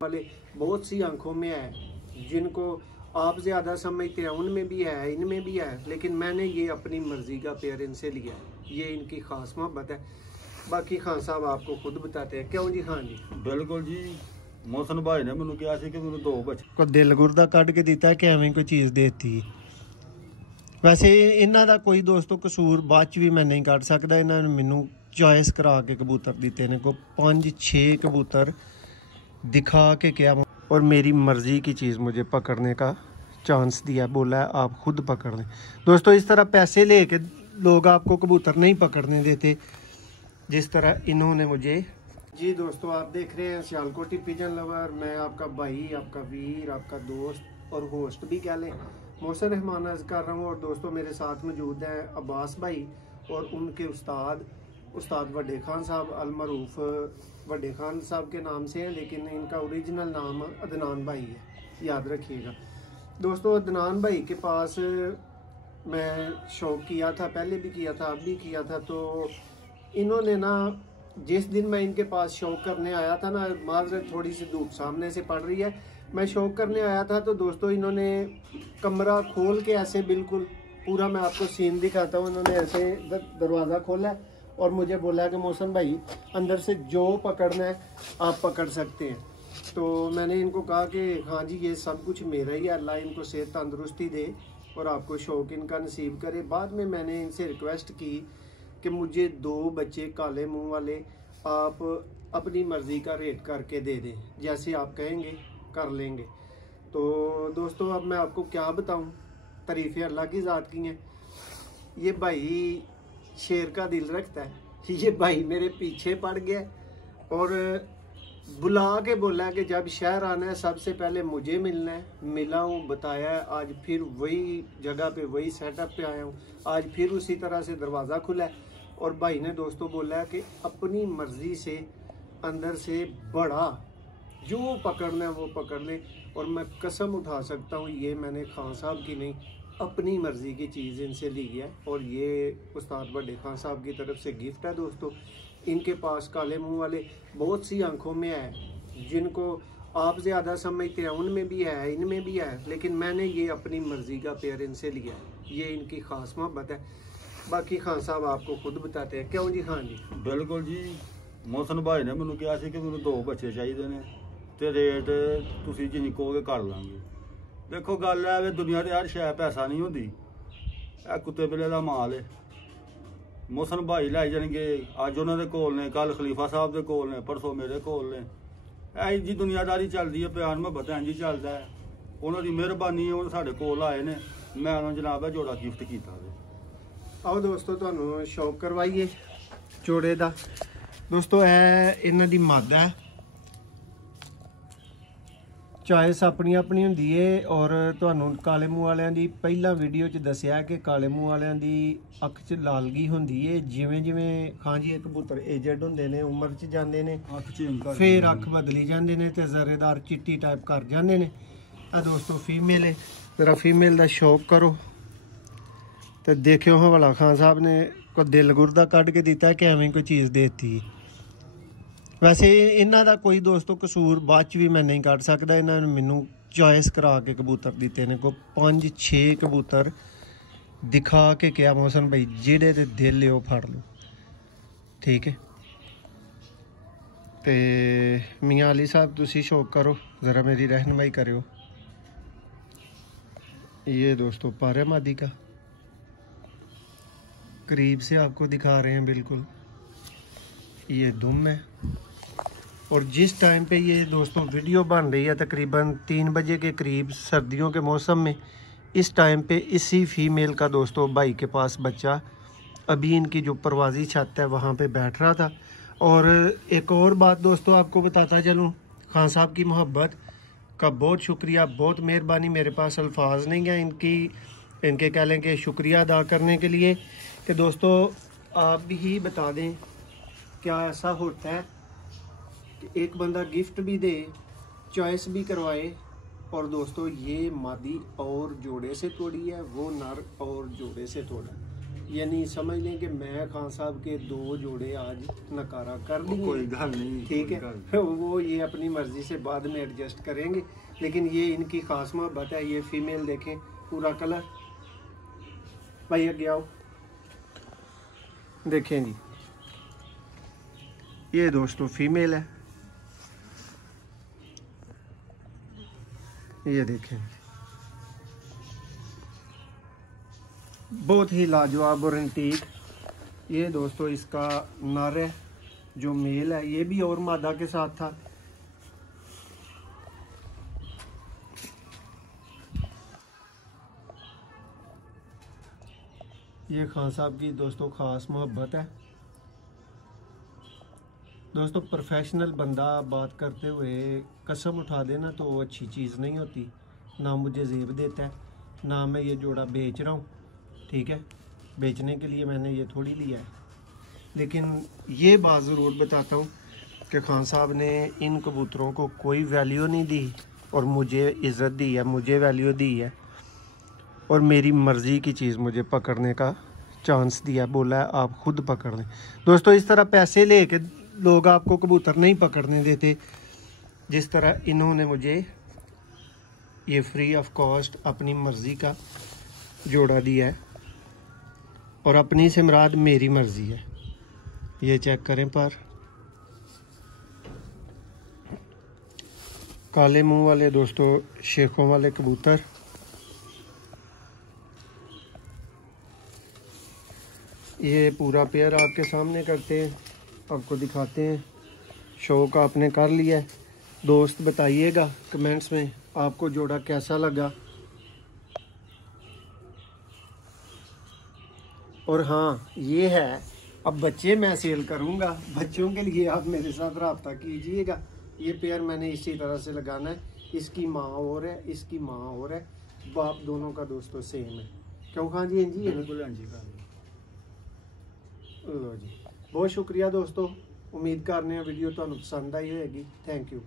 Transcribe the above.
वाले बहुत सी आंखों में है, जिनको आप ज़्यादा समझते हैं उनमें भी है, इनमें भी है, लेकिन मैंने ये अपनी मर्ज़ी का पेयर इनसे लिया है। ये इनकी ख़ास मोहब्बत है। बाकी खान साहब आपको खुद बताते हैं। क्यों जी? हाँ जी बिल्कुल जी। मोहसन भाई ने मैंने कहा कि मैंने दो बच्चे को दिल गुरदा कट के दिता है कि एवं कोई चीज़ देती। वैसे इन्हों का कोई दोस्तों कसूर बाद च भी मैं नहीं कट सकता। इन्होंने मैनू चॉइस करा के कबूतर दिते ने, को 5-6 कबूतर दिखा के क्या और मेरी मर्ज़ी की चीज़ मुझे पकड़ने का चांस दिया, बोला है आप खुद पकड़ लें। दोस्तों इस तरह पैसे लेके लोग आपको कबूतर नहीं पकड़ने देते जिस तरह इन्होंने मुझे। जी दोस्तों, आप देख रहे हैं सियालकोटी पिजन लवर। मैं आपका भाई, आपका वीर, आपका दोस्त और होस्ट भी कह लें, मोहसिन रहमान अर्ज़ कर रहा हूँ। और दोस्तों मेरे साथ मौजूद हैं अब्बास भाई और उनके उस्ताद वड्डे खान साहब। अलमरूफ वड्डे खान साहब के नाम से हैं, लेकिन इनका ओरिजिनल नाम अदनान भाई है, याद रखिएगा दोस्तों। अदनान भाई के पास मैं शौक किया था, पहले भी किया था, अब भी किया था। तो इन्होंने ना, जिस दिन मैं इनके पास शौक करने आया था ना, माजरत थोड़ी सी धूप सामने से पड़ रही है, मैं शौक करने आया था तो दोस्तों इन्होंने कमरा खोल के ऐसे बिल्कुल पूरा, मैं आपको सीन दिखाता हूँ, इन्होंने ऐसे दरवाज़ा खोला और मुझे बोला कि मोहसिन भाई अंदर से जो पकड़ना है आप पकड़ सकते हैं। तो मैंने इनको कहा कि हाँ जी, ये सब कुछ मेरा ही है, अल्लाह इनको सेहत तंदुरुस्ती दे और आपको शौक इनका नसीब करे। बाद में मैंने इनसे रिक्वेस्ट की कि मुझे 2 बच्चे काले मुंह वाले आप अपनी मर्ज़ी का रेट करके दे दें, जैसे आप कहेंगे कर लेंगे। तो दोस्तों अब मैं आपको क्या बताऊं, तारीफ़ें अल्लाह की ज़ात की हैं। ये भाई शेर का दिल रखता है। ये भाई मेरे पीछे पड़ गया और बुला के बोला कि जब शहर आना है सबसे पहले मुझे मिलना है। मिला हूँ, बताया है, आज फिर वही जगह पे वही सेटअप पे आया हूँ। आज फिर उसी तरह से दरवाज़ा खुला है और भाई ने दोस्तों बोला है कि अपनी मर्ज़ी से अंदर से बड़ा जो पकड़ना है वो पकड़ ले। और मैं कसम उठा सकता हूँ, ये मैंने खान साहब की नहीं, अपनी मर्ज़ी की चीज़ इनसे ली है। और ये उस्ताद वड्डे खान साहब की तरफ से गिफ्ट है दोस्तों। इनके पास काले मुंह वाले बहुत सी आंखों में है, जिनको आप ज़्यादा समझते हैं उनमें भी है, इनमें भी है, लेकिन मैंने ये अपनी मर्ज़ी का पेयर इनसे लिया है। ये इनकी ख़ास मोहब्बत है। बाकी खान साहब आपको खुद बताते हैं। क्यों जी? हाँ जी बिल्कुल जी। मोहसन भाई ने मैंने कहा कि मैंने 2 बच्चे चाहिए ने ते रेट तुसी जिन्नी कहोगे कर लांगे। देखो गल है वे दुनिया ते हर शै पैसा नहीं होंदी, ए कुत्ते बिल्ले दा माल है। मोहसन भाई लाई जाएंगे, अज उन्होंने कोल ने, कल खलीफा साहब के कोल ने, परसों मेरे कोल ने। ऐ जी दुनियादारी चलती है, प्यार मुहब्बत इंज ही चलता है। उन्होंने मेहरबानी है, उन्होंने साढ़े कोल आए ने, मैं उन्होंने जनाब है जोड़ा गिफ्ट किया। आओ दोस्तों तुहानू शौक करवाइए जोड़े का। दोस्तों है इन्हां दी मादा है, चॉइस अपनी अपनी हुंदी है। और तुहानू काले मूंह वालियां दी पहला वीडियो च दस्सिया कि काले मूंह वालियां दी अख च लालगी हुंदी है। जिवें जिवें खां जी कबूतर एजड हुंदे ने, उम्र च जांदे ने, फिर अख बदली जांदे ने ते जरेदार चिट्टी टाइप कर जांदे ने। आ दोस्तों फीमेल है, जरा फीमेल दा शौक करो तो देखियो हवाला खान साहब ने को दिल गुरदा कट के दिता है कि एवं कोई चीज़ देती। वैसे इन्हों का कोई दोस्तों कसूर बाद च भी मैं नहीं कट सकता। इन्होंने मैनू चॉइस करा के कबूतर दिते ने, को 5-6 कबूतर दिखा के क्या मोहसिन भाई जेड़े ते दिल है फड़ लो, ठीक है। तो मियाँ अली साहब तुसी शौक करो, ज़रा मेरी रहनुमाई करो। ये दोस्तों पारे मादी का करीब से आपको दिखा रहे हैं, बिल्कुल ये दुम है। और जिस टाइम पे ये दोस्तों वीडियो बन रही है तकरीबन 3 बजे के करीब सर्दियों के मौसम में, इस टाइम पे इसी फीमेल का दोस्तों भाई के पास बच्चा अभी इनकी जो परवाज़ी छत है वहाँ पे बैठ रहा था। और एक और बात दोस्तों आपको बताता चलूँ, खान साहब की मोहब्बत का बहुत शुक्रिया, बहुत मेहरबानी। मेरे पास अल्फाज नहीं है इनके कह लें कि शुक्रिया अदा करने के लिए कि दोस्तों आप भी बता दें क्या ऐसा होता है कि एक बंदा गिफ्ट भी दे, चॉइस भी करवाए, और दोस्तों ये मादी और जोड़े से तोड़ी है, वो नर और जोड़े से तोड़ा है। यानी समझ लें कि मैं खान साहब के 2 जोड़े आज नकारा कर दिए। कोई गल नहीं, ठीक कोई है, गल वो ये अपनी मर्जी से बाद में एडजस्ट करेंगे, लेकिन ये इनकी खास मोहब्बत है। ये फीमेल देखें, पूरा कलर। भाई आगे आओ, देखें जी, ये दोस्तों फीमेल है, ये देखें, बहुत ही लाजवाब और एंटीक। ये दोस्तों इसका नर है जो मेल है, ये भी और मादा के साथ था। ये खान साहब की दोस्तों खास मोहब्बत है। दोस्तों प्रोफेशनल बंदा बात करते हुए कसम उठा देना तो वो अच्छी चीज़ नहीं होती। ना मुझे जेब देता है, ना मैं ये जोड़ा बेच रहा हूँ। ठीक है, बेचने के लिए मैंने ये थोड़ी लिया है, लेकिन ये बात ज़रूर बताता हूँ कि खान साहब ने इन कबूतरों को कोई वैल्यू नहीं दी और मुझे इज़्ज़त दी है, मुझे वैल्यू दी है और मेरी मर्ज़ी की चीज़ मुझे पकड़ने का चांस दिया। बोला है आप खुद पकड़ लें। दोस्तों इस तरह पैसे ले के लोग आपको कबूतर नहीं पकड़ने देते, जिस तरह इन्होंने मुझे ये फ्री ऑफ कॉस्ट अपनी मर्ज़ी का जोड़ा दिया है और अपनी से मुराद मेरी मर्ज़ी है। ये चेक करें पर काले मुंह वाले दोस्तों शेखों वाले कबूतर। ये पूरा पेयर आपके सामने करते हैं, आपको दिखाते हैं। शौक आपने कर लिया है, दोस्त बताइएगा कमेंट्स में आपको जोड़ा कैसा लगा। और हाँ ये है, अब बच्चे मैं सेल करूँगा, बच्चों के लिए आप मेरे साथ रब्ता कीजिएगा। ये पेयर मैंने इसी तरह से लगाना है। इसकी माँ और है, इसकी माँ और है, बाप दोनों का दोस्तों सेम है। क्यों खान जी? जी बिल्कुल हाँ जी। लो जी, बहुत शुक्रिया दोस्तों। उम्मीद करने वीडियो तुहानू पसंद आई होगी। Thank you.